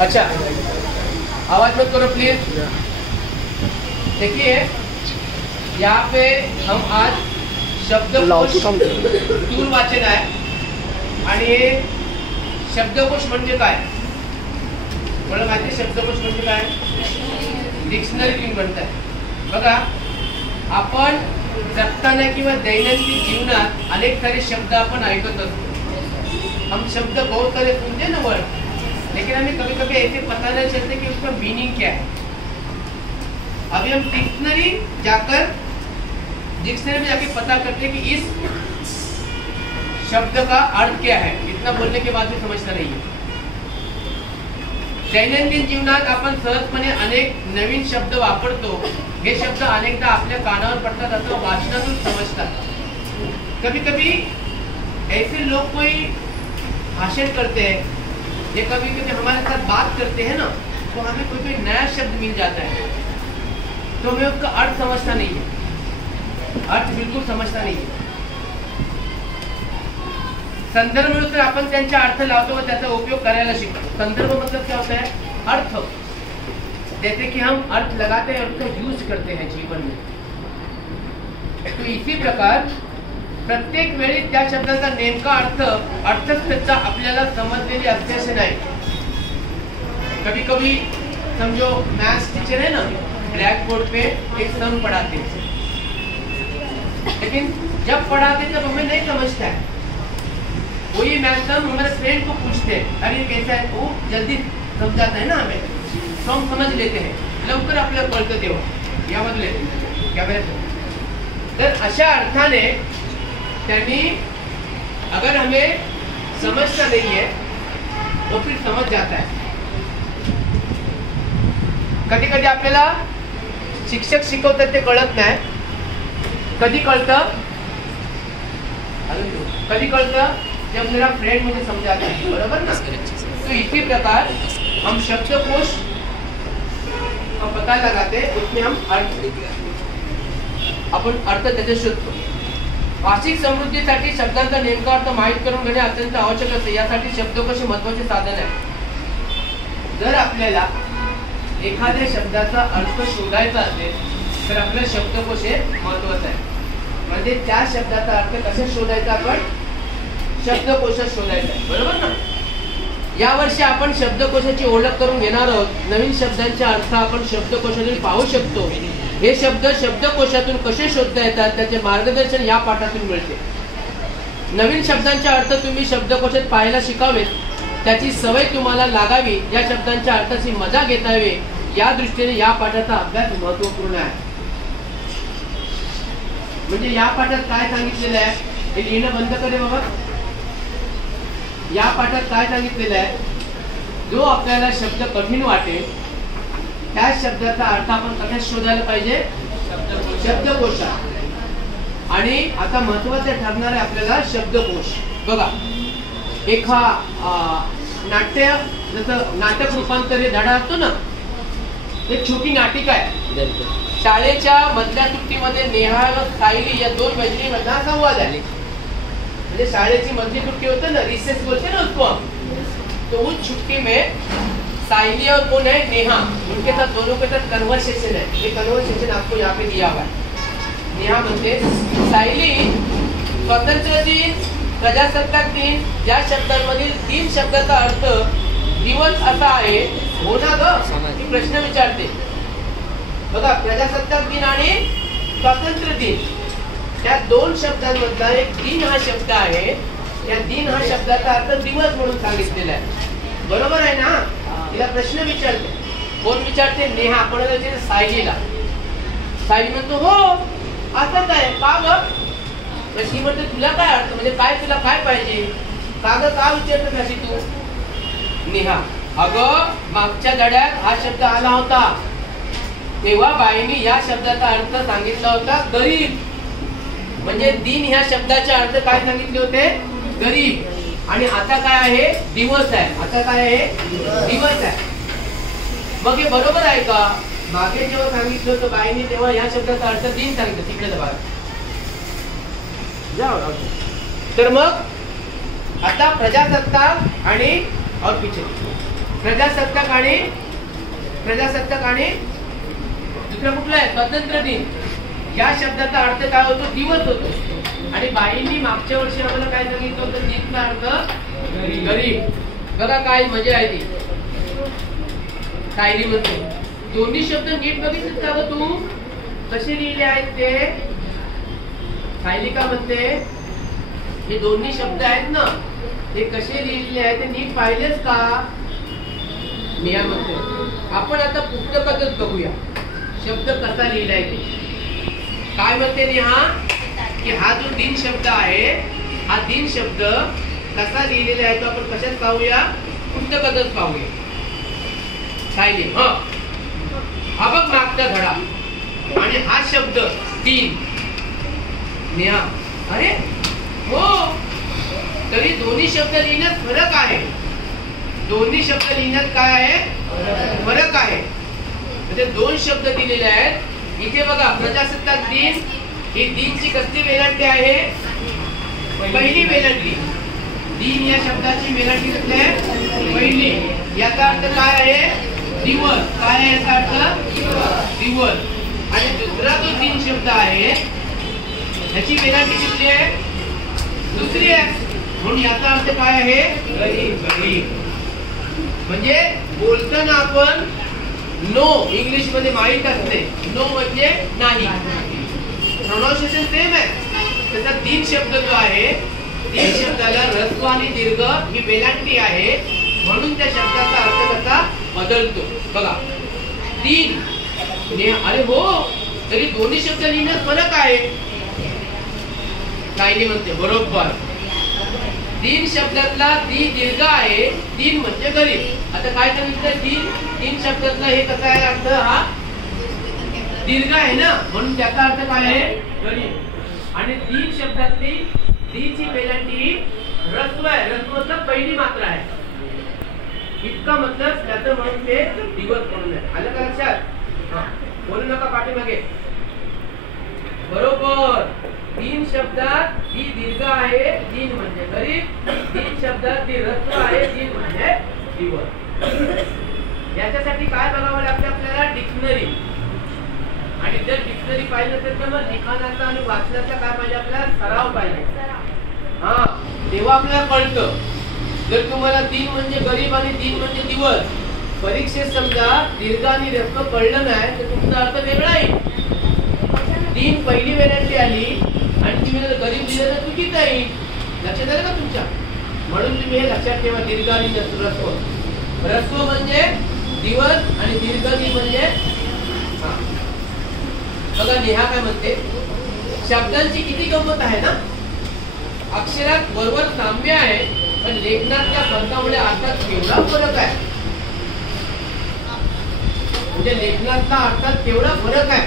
अच्छा, आवाज मत करो प्लीज। देखिए यहाँ पे हम आज शब्दकोश टूल वाचन आहे आणि शब्दकोश म्हणजे काय मला माहिती। शब्दकोश म्हणजे काय? डिक्शनरी तुम्ही म्हणताय बघा। आपण जगताना किंवा दैनंदिन जीवनात अनेक सारे शब्द अपन ऐकत असतो। हम शब्द बहुत सारे सुनते ना वर्ड, लेकिन हमें कभी कभी ऐसे पता नहीं चलते कि उसका मीनिंग क्या है। अभी हम डिक्शनरी में जाके पता करते हैं कि इस शब्द का अर्थ क्या है। इतना बोलने के बाद भी समझता नहीं है। दैनंदिन जीवनात आपण सहजपणे अनेक नवीन शब्द वापरतो। हे शब्द अनेकदा आपल्या कानावर पडतात अथवा वाचनातून समजतात। कभी कभी ऐसे लोग कोई भाषण करते हैं या कभी कभी हमारे साथ बात करते हैं ना, तो हमें कोई कोई नया शब्द मिल जाता है तो हमें उसका अर्थ समझता नहीं है। अर्थ बिल्कुल समझता नहीं है। संदर्भानुसार आपण त्यांचा अर्थ लावतो व त्याचा उपयोग करायला शिकतो। संदर्भ मतलब क्या होता है? अर्थ। जैसे कि हम अर्थ लगाते हैं और उसका यूज करते हैं जीवन में। तो इसी प्रकार प्रत्येक वेळी त्या शब्दाचा नेमका अर्थच त्याचा आपल्याला समजलेली असल्याचे नाही। कभी कभी समझो मैथ्स टीचर है ना, ब्लैक बोर्ड पे एक सम पढ़ाते हैं, लेकिन जब पढ़ाते तब हमें नहीं समझता है। वही मैथ्स सम हमारे फ्रेंड को पूछते हैं, अरे कैसा है, वो जल्दी समझाता है ना हमें, तो हम समझ लेते हैं, लवकर आपल्याला कळतं तेव्हा यामधले क्या तर अशा अर्थाने त्यांनी अगर हमें समझता नहीं है तो फिर समझ जाता है। कधी कधी आपल्याला शिक्षक शिकवतात ते कळत नाही, कधी कळतं जब मेरा फ्रेंड मुझे समझाता है, बराबर ना। तो इसी प्रकार हम शब्दकोश का पता लगाते, उसमें हम अपन अर्थ त्याचे शोधतो। भाषिक समृद्धीसाठी शब्दांचा नेमका अर्थ माहित करून घेणे अत्यंत आवश्यक असते। यासाठी शब्दकोश हे महत्त्वाचे साधन आहे। जर आपल्याला एखाद्या शब्दाचा अर्थ शोधायचा असेल तर आपल्याला शब्दकोश हे महत्त्वाचं आहे। म्हणजे त्या शब्दाचा अर्थ कसा शोधायचा? आपण शब्दकोशात शोधायचा आहे, बरोबर ना। यावर्षी आपण शब्दकोशाची ओळख करून घेणार आहोत। नवीन शब्दांचे अर्थ आपण शब्दकोशातून पाहू शकतो। हे शब्द शब्दकोशातून कसे शोधता येतात त्याचे मार्गदर्शन या पाठातून मिळते। नवीन शब्दांचे अर्थ तुम्ही शब्दकोशात पाहायला शिकावेत, त्याची सवय तुम्हाला लागावी, या शब्दांच्या अर्थाची मजा घेता यावी, या दृष्टीने या पाठाचा अभ्यास महत्त्वपूर्ण आहे। म्हणजे या पाठात काय सांगितलेलं आहे हे लिहिणं बंद करे बाबा। या पाठात काय सांगितलेलं आहे, जो आपल्याला शब्द कठीण वाटेल त्या शब्दाचा अर्थ आपण कशात शोधायला पाहिजे? शब्दकोशात। आणि आता महत्त्वाचे ठरणार आहे आपल्याला शब्दकोश। बघा, एक हा नाट्य जसं नाटक रूपांतर हे धडा असतो ना, एक छोटी नाटिका आहे। शाळेच्या मधल्या सुट्टीमध्ये नेहा व सायली या दोन मैत्रिणींमधला संवाद आहे। म्हणजे शाळेची मधली सुट्टी होते ना, रिसेस बोलते ना उसको हम, तो उस छुट्टी में सायली और कौन है? नेहा, उनके साथ दोनों के साथ कन्वर्सेशन है। ये कन्वर्सेशन आपको यहाँ पे दिया हुआ है। नेहा म्हणते, सायली, स्वातंत्र्य दिन, प्रजासत्ताक दिन या शब्दांमधील 3 शब्दाचा अर्थ दिवस असा आहे, हो ना ग? ती प्रश्न विचारते। बघा, प्रजासत्ताक दिन आणि स्वातंत्र्य दिन या 2 शब्दांमधला एक दिन हा शब्द आहे। या दिन हा शब्दाचा अर्थ दिवस म्हणून सांगितलेला आहे, बरोबर आहे ना। तिला प्रश्न विचारते, कोण विचारते? नेहा। कोणाला विचारते? सायलीला। सायली म्हणतो, हो असंच आहे, का ग? प्रश्न म्हणते, तुला काय अर्थ, म्हणजे काय, तुला काय पाहिजे? का ग, का विचारतेस अशी तू? नेहा, अगं मागच्या धड्यात हा शब्द आला होता, तेव्हा बाईंनी या शब्दाचा अर्थ सांगितला होता गरीब। म्हणजे दिन ह्या शब्दाचे अर्थ काय सांगितले होते? गरीब। आणि आता काय आहे? दिवस आहे। आता काय आहे? दिवस आहे। मग हे बरोबर आहे का? मागे जेव्हा सांगितलं होतं बाईंनी तेव्हा या शब्दाचा अर्थ दिन सांगितलं, तिकडे दबा। तर मग आता प्रजासत्ताक आणि और पीछे प्रजासत्ताक आणि दुसरा कुठला आहे स्वातंत्र्य दिन. या शब्दाचा अर्थ काय होतो दिवस होतो. आणि बाईंनी मागच्या वर्षी आम्हाला काय सांगितलं होतं नीटचा अर्थ गरीब. बघा काय मजा आहे ती शायरी मध्ये दोन्ही शब्द नीट बघितलं का ग तू कसे लिहिले आहेत ते. सायलिका म्हणते हे दोन्ही शब्द आहेत ना ते कसे लिहिलेले आहेत ते नीट पाहिलेच का. नेहा म्हणते आपण आता पुस्तकातच बघूया शब्द कसा लिहिलाय ते. काय म्हणते नेहा की हा जो दिन शब्द आहे हा दिन शब्द कसा लिहिलेला आहे तो आपण कशात पाहूया पुस्तकातच पाहूया. सायली हा बघ मागचा धडा आणि हा शब्द दिन. नेहा अरे हो तरी दोन्ही शब्द लिहिण्यात फरक आहे. दोन्ही शब्द लिहिण्यात काय आहे फरक आहे. म्हणजे दोन शब्द दिलेले आहेत इथे बघा प्रजासत्ताक दिन ही दिनची कसली वेलांटी आहे पहिली वेलांटी. दिन या शब्दाची वेलांटी कसली आहे पहिली. याचा अर्थ काय आहे दिवस. काय आहे याचा अर्थ दिवस. आणि दुसरा जो दिन शब्द आहे याची वेलांटी किती आहे दुसरी आहे. म्हणून याचा अर्थ काय आहे गरीब. म्हणजे बोलताना आपण नो इंग्लिश मध्ये माहित असते नो म्हणजे नाही प्रोनाउन्सिएशन सेम आहे. त्याचा दिन शब्द जो आहे दिन शब्दाला ऱ्हस्व आणि दीर्घ ही वेलांटी आहे म्हणून त्या शब्दाचा अर्थ कसा बदलतो. बघा दिन अरे हो तरी दोन्ही शब्द लिहिण्यात फरक आहे. सायली म्हणते बरोबर. दिन शब्दातला दी दीर्घ आहे दिन म्हणजे गरीब. आता काय सांगितलं दिन शब्दातला हे कसा आहे अर्थ हा दीर्घ आहे ना म्हणून त्याचा अर्थ काय आहे गरीब. आणि दिन शब्दातली दीची वेलांटी ऱ्हस्व आहे. ऱ्हस्वचा पहिली मात्रा आहे इतका मतलब त्याचं म्हणून ते दिवस म्हणून आहे. आलं का लक्षात बोलू नका पाठीमागे. बरोबर. दिन शब्दात दी दीर्घ आहे दिन म्हणजे गरीब. दिन शब्दात दी ऱ्हस्व आहे दिन म्हणजे दिवस. याच्यासाठी काय बघावं लागतं आपल्याला डिक्शनरी. आणि जर डिक्शनरी पाहिजे तर मग लिखाणाचा आणि वाचनाचा काय पाहिजे आपल्याला सराव पाहिजे. हा तेव्हा आपल्याला कळतं. जर तुम्हाला दिन म्हणजे गरीब आणि दिन म्हणजे दिवस परीक्षेत समजा दीर्घ आणि ऱ्हस्व कळलं नाही तर तुमचा अर्थ वेगळा येईल. दिन पहिली वेलांटी आली आणि तुम्ही जर गरीब दिलं तर चुकीचं येईल. लक्षात आलं का तुमच्या. म्हणून तुम्ही हे लक्षात ठेवा दीर्घ आणि ऱ्हस्व. ऱ्हस्व म्हणजे दिवस आणि दीर्घ म्हणजे बघा नेहा काय म्हणते शब्दांची किती गंमत आहे ना. अक्षरात बरोबर साम्य आहे पण लेखनातल्या फरकामुळे अर्थात केवढा फरक आहे. म्हणजे लेखनातला अर्थात केवढा फरक आहे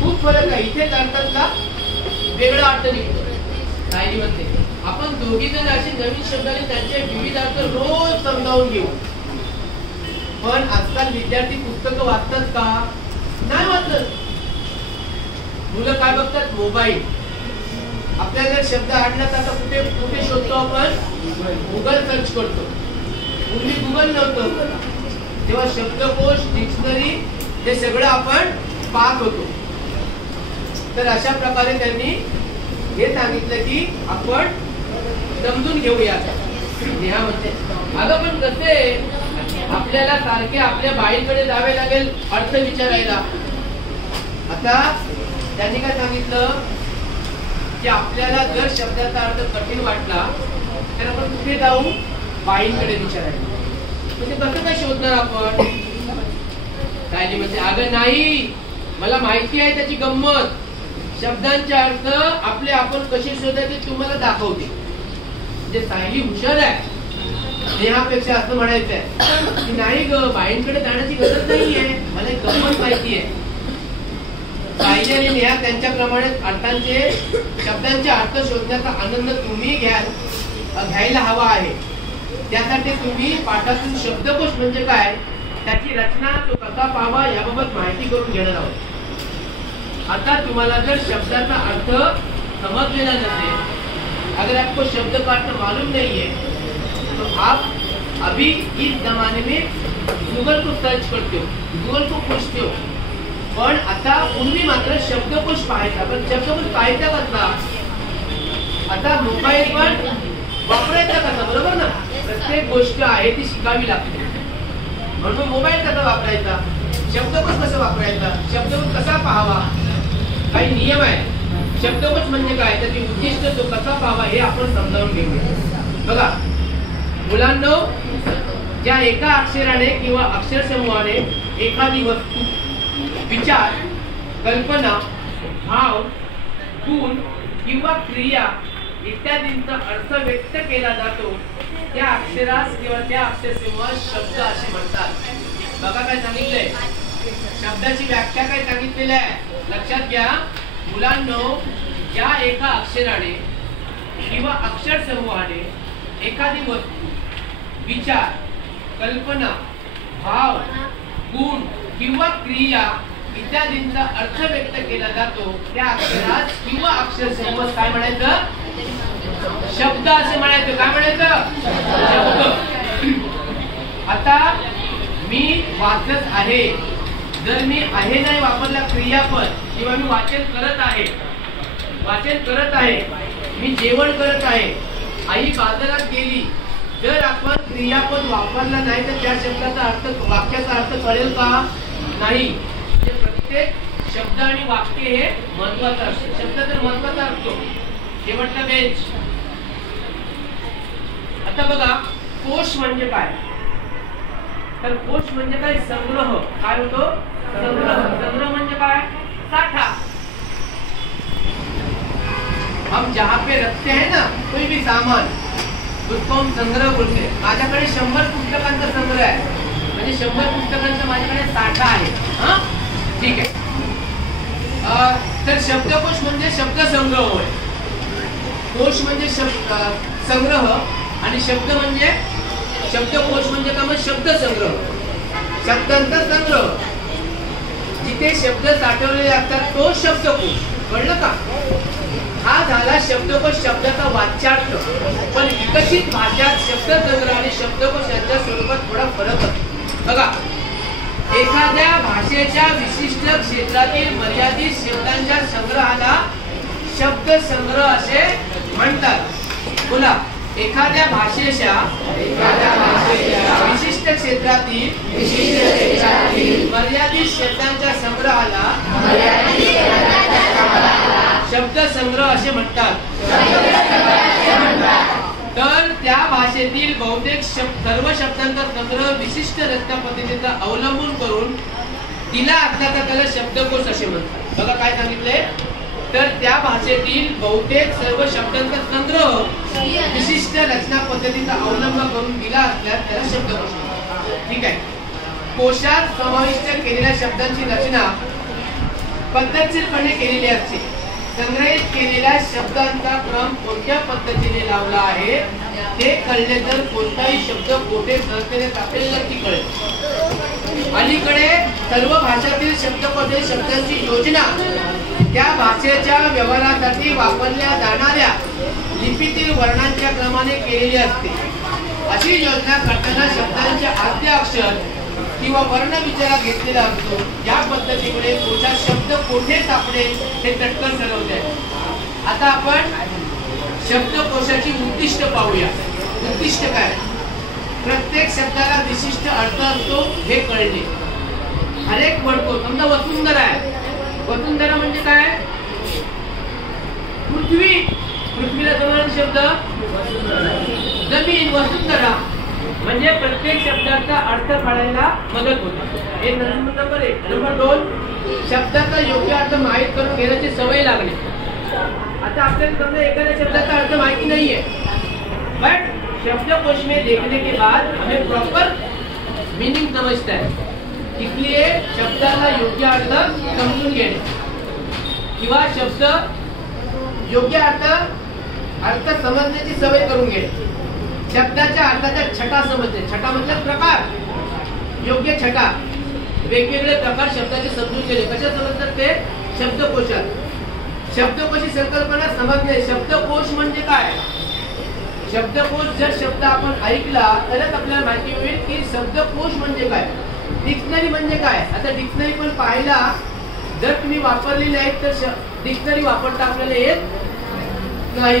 खूप फरक आहे. इथेच अर्थातला वेगळा अर्थ निघतो. सायली म्हणते आपण दोघी जण असे नवीन शब्दाने त्यांचे विविध अर्थ रोज समजावून घेऊ. पण आजकाल विद्यार्थी पुस्तकं वाचतात का नाही वाचत. मुलं काय बघतात मोबाईल. आपल्याला जर शब्द आढळला तर आता कुठे कुठे शोधतो आपण गुगल सर्च करतो. पूर्वी गुगल नव्हतं तेव्हा शब्दकोश डिक्शनरी हे सगळं आपण पाहत होतो. तर अशा प्रकारे त्यांनी हे सांगितलं की आपण समजून घेऊया. नेहा म्हणते अगं पण कसे आपल्याला सारखे आपल्या बाईकडे जावे लागेल अर्थ विचारायला. आता त्यांनी काय सांगितलं की आपल्याला जर शब्दाचा अर्थ कठीण वाटला तर आपण कुठे जाऊ बाईंकडे विचारायला. म्हणजे कसं काय शोधणार आपण. सायली म्हणते अगं नाही मला माहिती आहे त्याची गंमत. शब्दांचे अर्थ आपले आपण कसे शोधायचे तुम्हाला दाखवते. म्हणजे सायली हुशार आहे. नेहापेक्षा असं म्हणायचं आहे की नाही ग बाईंकडे जाण्याची गरज नाहीये मला एक गंमत माहिती आहे. सायली आणि नेहा त्यांच्याप्रमाणे अर्थांचे शब्दांचे अर्थ शोधण्याचा आनंद तुम्ही घ्यायला हवा आहे. त्यासाठी तुम्ही पाठातून शब्दकोश म्हणजे काय त्याची रचना तो कसा पाहावा याबाबत माहिती करून घेणार आहोत. आता तुम्हाला जर शब्दाचा अर्थ समजलेला नसेल अगर आपको शब्द का अर्थ मालूम नहीं है तो आप अभी इस जमाने में गूगल को सर्च करते हो, गूगल को पूछते हो, पण आता पूर्वी मात्र शब्दकोश पाहायचा. पण शब्दकोश पाहायचा कसा? आता मोबाईल पण वापरायचा कसा, बरोबर ना? प्रत्येक गोष्ट आहे ती शिकावी लागते. म्हणून मोबाईल कसा वापरायचा, शब्दकोश कसा वापरायचा, शब्दकोश कसा पाहावा, काही नियम आहे. शब्दकोश म्हणजे काय, त्याची उद्दिष्ट तो कसा पाहावा हे आपण समजावून घेऊया. बघा मुलांनो, ज्या एका अक्षराने किंवा अक्षर समूहाने एखादी वस्तू, विचार, कल्पना, भाव, गुण किंवा क्रिया इत्यादींचा अर्थ व्यक्त केला जातो त्या अक्षरास किंवा त्या अक्षर समूहास शब्द असे म्हणतात. बघा काय सांगितलंय, शब्दाची व्याख्या काय सांगितलेली आहे, लक्षात घ्या मुलांनो. ज्या एका अक्षराने किंवा अक्षर समूहाने एखादी वस्तू, विचार, कल्पना, भाव, गुण किंवा क्रिया इत्यादींचा अर्थ व्यक्त केला जातो त्या अक्षरास किंवा अक्षर समूहास काय म्हणायचं, शब्द असे म्हणायचं. काय म्हणायचं, शब्द. आता मी वाचत आहे, जर मी आहे नाही वापरला क्रियापद, किंवा मी वाचन करत आहे, वाचन करत आहे, मी जेवण करत आहे, आई बाजारात गेली, जर आपण क्रियापद वापरला नाही तर त्या शब्दाचा अर्थ, वाक्याचा अर्थ कळेल का, नाही. प्रत्येक शब्द आणि वाक्य हे महत्वाचं असतं. शब्द तर महत्वाचा असतो. शेवटचा बेंच. आता बघा कोश म्हणजे काय, तर कोश म्हणजे काय, संग्रह. काय होतो, संग्रह. संग्रह म्हणजे काय, साठा. हम जहाँ पे रखते हैं ना कोई भी सामान, उसको हम संग्रह बोलते हैं. माझ्याकडे 100 पुस्तकांचा संग्रह आहे, म्हणजे 100 पुस्तकांचा माझ्याकडे साठा आहे. हा, ठीक आहे. तर शब्दकोश म्हणजे शब्द संग्रह होय. कोश म्हणजे संग्रह आणि शब्द म्हणजे शब्दकोश म्हणजे काय, शब्द संग्रह, शब्दांचा संग्रह. जिथे शब्द साठवलेले असतात तो शब्दकोश. कळलं का? हा झाला शब्दकोश शब्दाचा वाच्यार्थ. पण विकसित भाषात शब्द संग्रह आणि शब्दकोश यांच्या स्वरूपात थोडा फरक असतो. बघा, एखाद्या भाषेच्या विशिष्ट क्षेत्रातील मर्यादित शब्दांच्या संग्रहाला शब्द संग्रह असे म्हणतात. बोला, एखाद्या भाषेच्या विशिष्ट क्षेत्रातील मर्यादित शब्दांच्या संग्रहाला शब्द संग्रह असे म्हणतात. तर त्या भाषेतील बहुतेक सर्व शब्दांचा संग्रह विशिष्ट रचना पद्धतीचा अवलंबून करून दिला असला तर त्याला शब्दकोश असे म्हणतात. बघा काय सांगितलंय, तर त्या भाषेतील बहुतेक सर्व शब्दांचा संग्रह विशिष्ट रचना पद्धतीचा अवलंब करून दिला असल्यास त्याला शब्दकोश म्हणतात. ठीक आहे. कोशात समाविष्ट केलेल्या शब्दांची रचना पद्धतशीरपणे केलेली असते. संग्रहित केलेल्या शब्दांचा क्रम कोणत्या पद्धतीने लावला आहे ते कळले तर कोणताही शब्द कोठे सहजतेने आपल्याला नक्की कळेल. अलीकडे सर्व भाषातील शब्दकोशे शब्दांची योजना त्या भाषेच्या व्यवहारासाठी वापरल्या जाणाऱ्या लिपीतील वर्णांच्या क्रमाने केलेली असते. अशी योजना करताना शब्दांचे आद्य अक्षर किंवा वर्ण विचारात घेतलेला असतो. या पद्धतीमुळे कोशात शब्द कोठे सापडेल हे चटकन ठरवते. आता आपण शब्दकोशाची उद्दिष्ट पाहूया. उद्दिष्ट काय, प्रत्येक शब्दाला विशिष्ट अर्थ असतो हे कळणे. हर एक वर्ड को, समजा वसुंधरा आहे, वसुंधरा म्हणजे काय, पृथ्वी, पृथ्वीला समानार्थी शब्द जमीन. वसुंधरा म्हणजे प्रत्येक शब्दाचा अर्थ काढायला मदत होते. हे नंबर 1. नंबर 2, शब्दाचा योग्य अर्थ माहित करून घेण्याची सवय लागणे. आता आपल्याला समजा एखाद्या शब्दाचा अर्थ माहिती नाहीये, बट शब्दकोश में देखने के बाद हमें प्रॉपर मीनिंग समझता है, इसलिए शब्दाला योग्य अर्थ समजून घेणे किंवा शब्द योग्य अर्थ समजण्याची सवय करून घेणे. शब्दाच्या अर्थाचा छटा समजणे. छटा मतलब प्रकार, योग्य छटा, वेगवेगळे प्रकार शब्दाचे समजून घेणे. कशा समजतात ते, शब्दकोशात. शब्दकोशी संकल्पना समजणे. शब्दकोश म्हणजे काय, शब्दकोश जर शब्द आपण ऐकला तरच आपल्याला माहिती होईल की शब्दकोश म्हणजे काय, डिक्शनरी म्हणजे काय. आता डिक्शनरी पण पाहिला जर तुम्ही वापरली नाही तर डिक्शनरी वापरता आपल्याला येत नाही.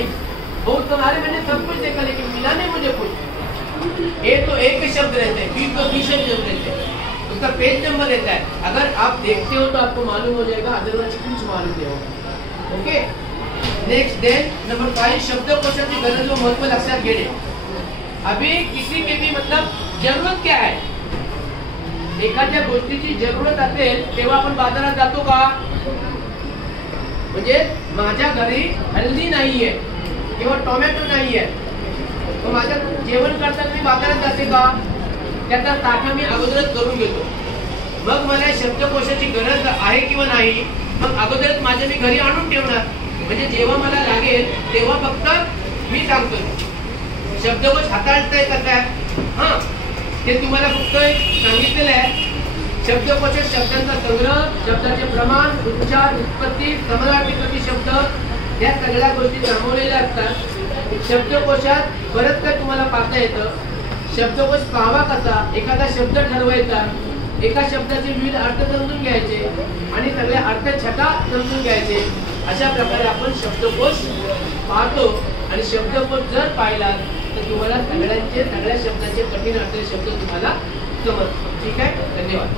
बहुत तुम्हारे मैंने सब कुछ देखा लेकिन मिला नहीं मुझे कुछ. ए तो एक शब्द रहते हैं, बी तो बी शब्द रहते हैं, उसका पेज नंबर रहता है. अगर आप देखते हो तो आपको मालूम हो जाएगा, अदरवाइज कुछ मालूम नहीं होगा. ओके. नेक्स्ट देन नंबर 5 शब्दकोशाची गरज व महत्व लक्षात घेणे. अभी किसी के भी मतलब जरूरत क्या है, एखाद्या गोष्टीची जरूरत असेल तेव्हा आपण बाजारात जातो का. म्हणजे माझ्या घरी हल्दी नाहीये किंवा टोमॅटो नाहीये, तर माझ्या जेवण करताना मी बाजारात जाते का, त्याचा साठा मी अगोदरच करून घेतो. मग मला शब्दकोशाची गरज आहे किंवा नाही, मग अगोदरच माझ्या मी घरी आणून ठेवणार. म्हणजे जेव्हा मला लागेल तेव्हा फक्त मी सांगतो. शब्दकोश हाताळता कसं आहे हा ते तुम्हाला फक्त सांगितलेलं आहे. शब्दकोशात शब्दांचा संग्रह, शब्दाचे प्रमाण, उच्चार, उत्पत्ती, समानार्थी शब्द या सगळ्या गोष्टी सामावलेल्या असतात. शब्दकोशात बरंच काय तुम्हाला पाहता येतं. शब्दकोश पाहावा कसा, एखादा शब्द ठरवायचा, एका शब्दाचे विविध अर्थ समजून घ्यायचे आणि सगळे अर्थ छटा समजून घ्यायचे. अशा प्रकारे आपण शब्दकोश पाहतो. आणि शब्दकोश जर पाहिला तर तुम्हाला सगळ्या शब्दाचे कठीण अर्थ शब्द तुम्हाला समजतो. ठीक आहे, धन्यवाद.